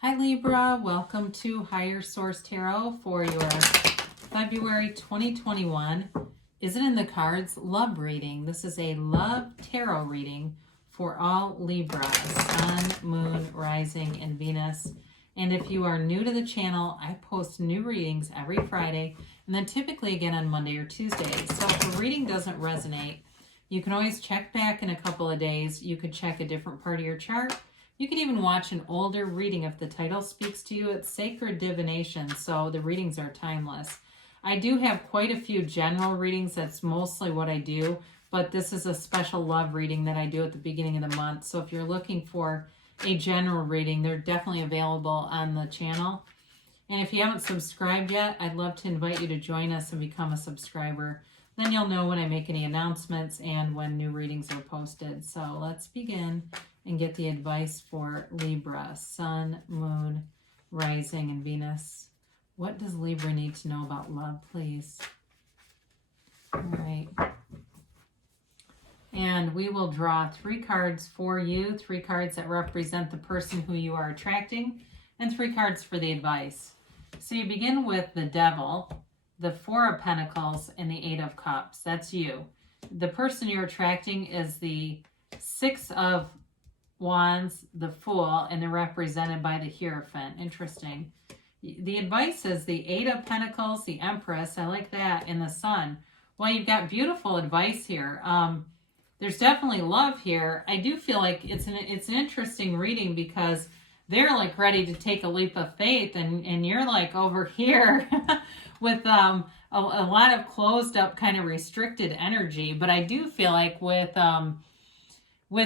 Hi Libra, welcome to Higher Source Tarot for your February 2021. Is it in the cards? Love reading. This is a love tarot reading for all Libra, Sun, Moon, Rising, and Venus. And if you are new to the channel, I post new readings every Friday and then typically again on Monday or Tuesday. So if a reading doesn't resonate, you can always check back in a couple of days. You could check a different part of your chart. You can even watch an older reading if the title speaks to you. It's Sacred Divination, so the readings are timeless. I do have quite a few general readings. That's mostly what I do, but this is a special love reading that I do at the beginning of the month. So if you're looking for a general reading, they're definitely available on the channel. And if you haven't subscribed yet, I'd love to invite you to join us and become a subscriber. Then you'll know when I make any announcements and when new readings are posted. So let's begin and get the advice for Libra, Sun, Moon, Rising, and Venus. What does Libra need to know about love, please? All right. And we will draw 3 cards for you, 3 cards that represent the person who you are attracting, and 3 cards for the advice. So you begin with the Devil, the 4 of Pentacles, and the 8 of Cups. That's you. The person you're attracting is the 6 of Wands, the Fool, and they're represented by the Hierophant. Interesting. The advice is the 8 of Pentacles, the Empress, I like that, and the Sun. Well, you've got beautiful advice here. There's definitely love here. I do feel like it's an interesting reading because they're like ready to take a leap of faith, and you're like over here with a lot of closed up, kind of restricted energy. But I do feel like with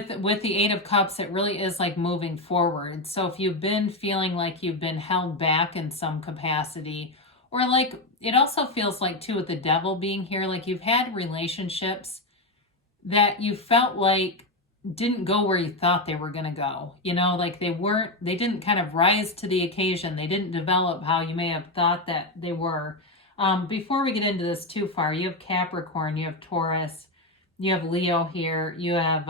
the 8 of Cups, it really is like moving forward. So if you've been feeling like you've been held back in some capacity, or like it also feels like too with the Devil being here, like you've had relationships that you felt like didn't go where you thought they were going to go. You know, like they didn't kind of rise to the occasion. They didn't develop how you may have thought that they were. Before we get into this too far, you have Capricorn, you have Taurus, you have Leo here, you have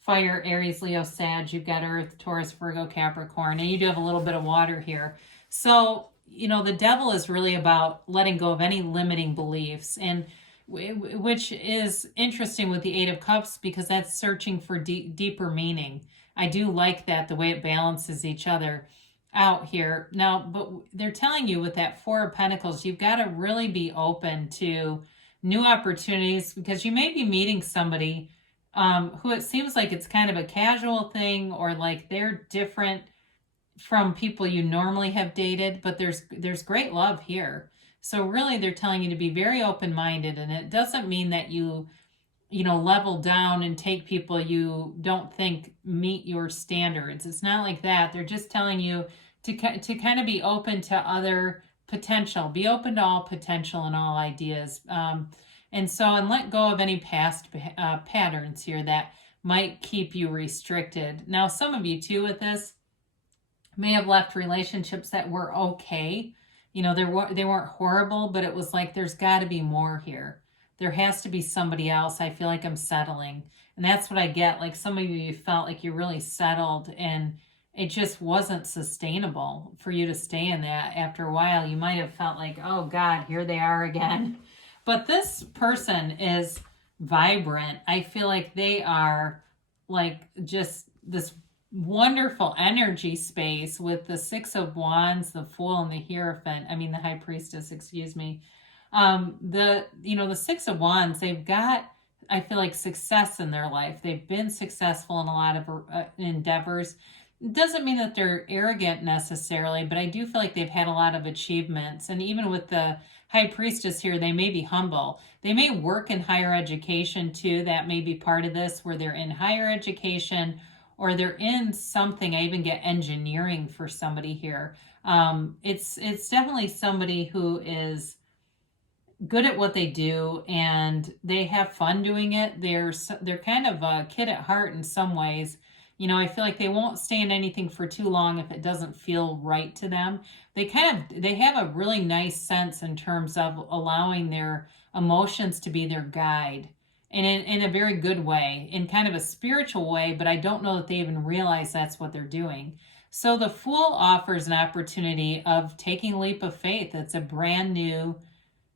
Fire, Aries, Leo, Sag, you've got Earth, Taurus, Virgo, Capricorn, and you do have a little bit of water here. So, you know, the Devil is really about letting go of any limiting beliefs, and which is interesting with the 8 of Cups because that's searching for deeper meaning. I do like that, the way it balances each other out here. Now, but they're telling you with that 4 of Pentacles, you've got to really be open to new opportunities because you may be meeting somebody who it seems like it's kind of a casual thing, or like they're different from people you normally have dated, but there's great love here. So really they're telling you to be very open-minded, and it doesn't mean that you level down and take people you don't think meet your standards. It's not like that. They're just telling you to kind of be open to other potential, be open to all potential and all ideas. And let go of any past patterns here that might keep you restricted. Now, some of you too with this may have left relationships that were okay. You know, they weren't horrible, but it was like, there's got to be more here. There has to be somebody else. I feel like I'm settling. And that's what I get. Like some of you felt like you really settled and it just wasn't sustainable for you to stay in that. After a while, you might have felt like, oh God, here they are again. But this person is vibrant. I feel like they are like just this wonderful energy space with the 6 of Wands, the Fool, and the Hierophant. I mean, the High Priestess, excuse me. The 6 of Wands, they've got, I feel like, success in their life. They've been successful in a lot of endeavors. It doesn't mean that they're arrogant necessarily, but I do feel like they've had a lot of achievements. And even with the High Priestess here, they may be humble. They may work in higher education too. That may be part of this, where they're in higher education or they're in something. I even get engineering for somebody here. It's definitely somebody who is good at what they do and they have fun doing it. They're kind of a kid at heart in some ways. You know, I feel like they won't stay in anything for too long if it doesn't feel right to them. They have a really nice sense in terms of allowing their emotions to be their guide and in a very good way, in kind of a spiritual way, but I don't know that they even realize that's what they're doing. So the Fool offers an opportunity of taking a leap of faith. It's a brand new,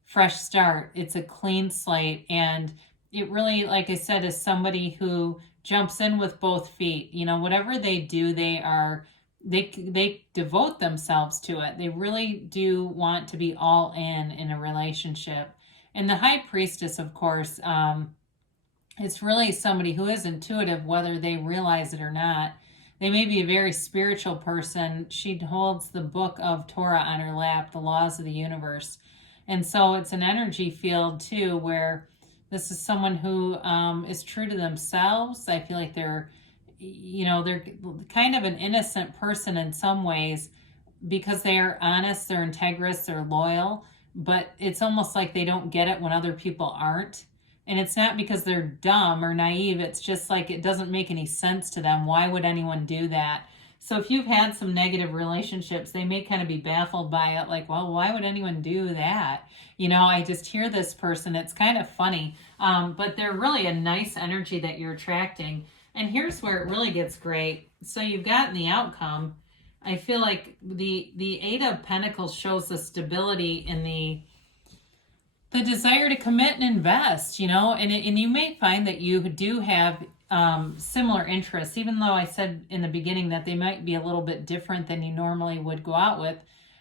fresh start. It's a clean slate. And it really, like I said, is somebody who jumps in with both feet. You know, whatever they do, they devote themselves to it. They really do want to be all in a relationship. And the High Priestess, of course, it's really somebody who is intuitive, whether they realize it or not. They may be a very spiritual person. She holds the book of Torah on her lap, the laws of the universe. And so it's an energy field too, where this is someone who is true to themselves. I feel like they're kind of an innocent person in some ways because they are honest, they're integrous, they're loyal, but it's almost like they don't get it when other people aren't. And it's not because they're dumb or naive. It's just like it doesn't make any sense to them. Why would anyone do that? So if you've had some negative relationships, they may kind of be baffled by it. Like, well, why would anyone do that? You know, I just hear this person. It's kind of funny. But they're really a nice energy that you're attracting. And here's where it really gets great. So you've gotten the outcome. I feel like the Eight of Pentacles shows the stability in the desire to commit and invest, you know, and you may find that you do have similar interests, even though I said in the beginning that they might be a little bit different than you normally would go out with.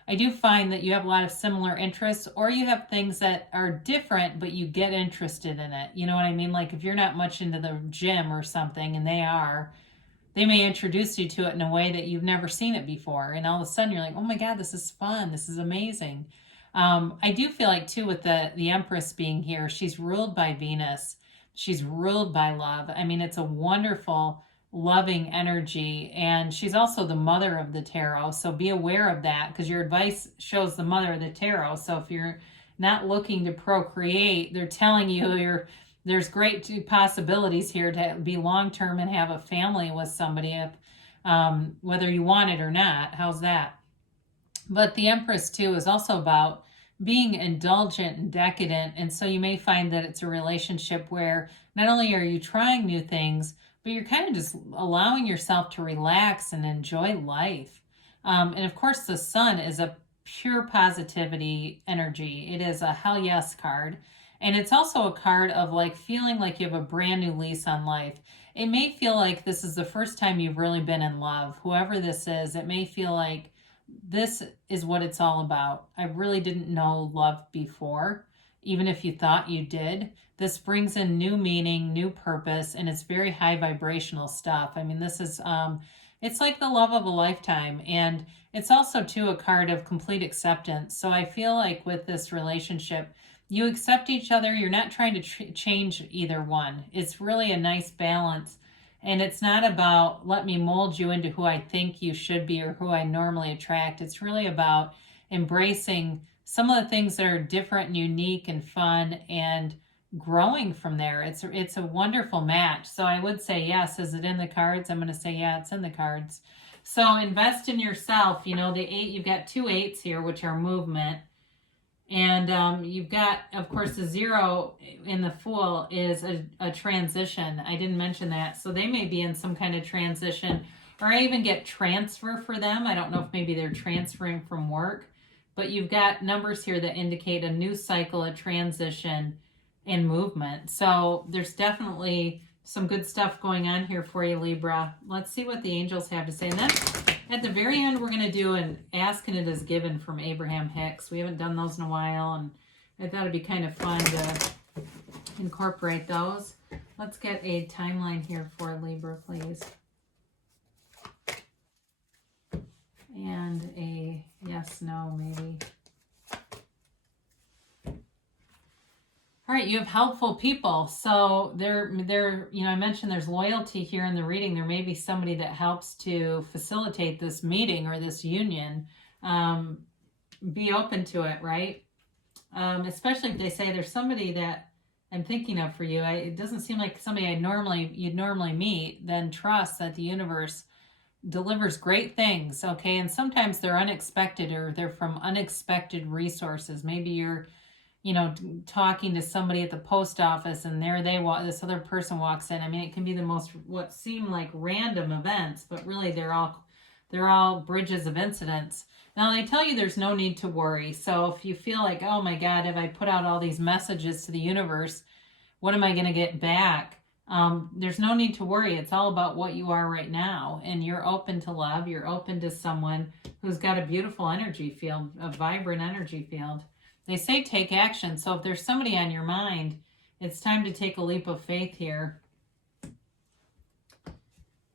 I do find that you have a lot of similar interests, or you have things that are different, but you get interested in it. You know what I mean? Like if you're not much into the gym or something and they may introduce you to it in a way that you've never seen it before. And all of a sudden you're like, oh my God, this is fun. This is amazing. I do feel like too with the Empress being here, she's ruled by Venus. She's ruled by love. I mean, it's a wonderful, loving energy. And she's also the mother of the tarot. So be aware of that because your advice shows the mother of the tarot. So if you're not looking to procreate, they're telling you there's great possibilities here to be long-term and have a family with somebody, if whether you want it or not. How's that? But the Empress, too, is also about being indulgent and decadent. And so you may find that it's a relationship where not only are you trying new things, but you're kind of just allowing yourself to relax and enjoy life. And of course, the Sun is a pure positivity energy. It is a hell yes card. And it's also a card of like feeling like you have a brand new lease on life. It may feel like this is the first time you've really been in love. Whoever this is, it may feel like this is what it's all about. I really didn't know love before, even if you thought you did. This brings in new meaning, new purpose, and it's very high vibrational stuff. I mean, this is, it's like the love of a lifetime. And it's also, too, a card of complete acceptance. So I feel like with this relationship, you accept each other. You're not trying to change either one. It's really a nice balance. And it's not about let me mold you into who I think you should be or who I normally attract. It's really about embracing some of the things that are different and unique and fun and growing from there. It's a wonderful match. So I would say yes. Is it in the cards? I'm going to say yeah, it's in the cards. So invest in yourself. You know, you've got 2 8s here, which are movement. And you've got, of course, the 0 in the Fool is a transition. I didn't mention that. So they may be in some kind of transition, or I even get transfer for them. I don't know if maybe they're transferring from work, but you've got numbers here that indicate a new cycle, a transition, and movement. So there's definitely some good stuff going on here for you, Libra. Let's see what the angels have to say. And then at the very end, we're going to do an Ask and It Is Given from Abraham Hicks. We haven't done those in a while, and I thought it'd be kind of fun to incorporate those. Let's get a timeline here for Libra, please. And a yes, no, maybe. All right, you have helpful people. So I mentioned there's loyalty here in the reading. There may be somebody that helps to facilitate this meeting or this union. Be open to it, right? Especially if they say there's somebody that I'm thinking of for you. It doesn't seem like somebody you'd normally meet. Then trust that the universe delivers great things, okay? And sometimes they're unexpected or they're from unexpected resources. Maybe you're talking to somebody at the post office, and there they walk, this other person walks in. I mean, it can be the most, what seem like random events, but really they're all bridges of incidents. Now they tell you there's no need to worry. So if you feel like, oh my God, if I put out all these messages to the universe, what am I going to get back? There's no need to worry. It's all about what you are right now. And you're open to love. You're open to someone who's got a beautiful energy field, a vibrant energy field. They say take action. So if there's somebody on your mind, it's time to take a leap of faith here.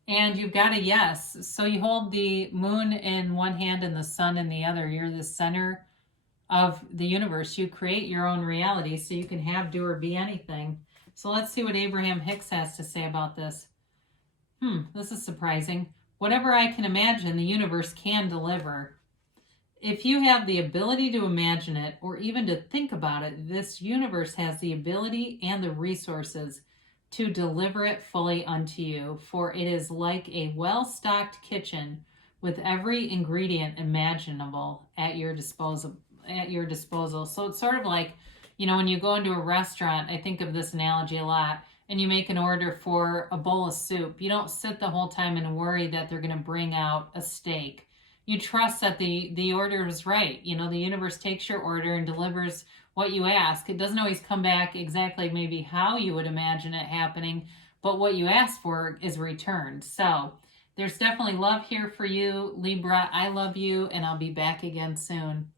And you've got a yes. So you hold the moon in one hand and the sun in the other. You're the center of the universe. You create your own reality, so you can have, do, or be anything. So let's see what Abraham Hicks has to say about this. This is surprising. Whatever I can imagine, the universe can deliver. If you have the ability to imagine it, or even to think about it, this universe has the ability and the resources to deliver it fully unto you, for it is like a well-stocked kitchen with every ingredient imaginable at your disposal. So it's sort of like, when you go into a restaurant, I think of this analogy a lot, and you make an order for a bowl of soup. You don't sit the whole time and worry that they're going to bring out a steak. You trust that the order is right. The universe takes your order and delivers what you ask. It doesn't always come back exactly maybe how you would imagine it happening, but what you ask for is returned. So there's definitely love here for you, Libra. I love you, and I'll be back again soon.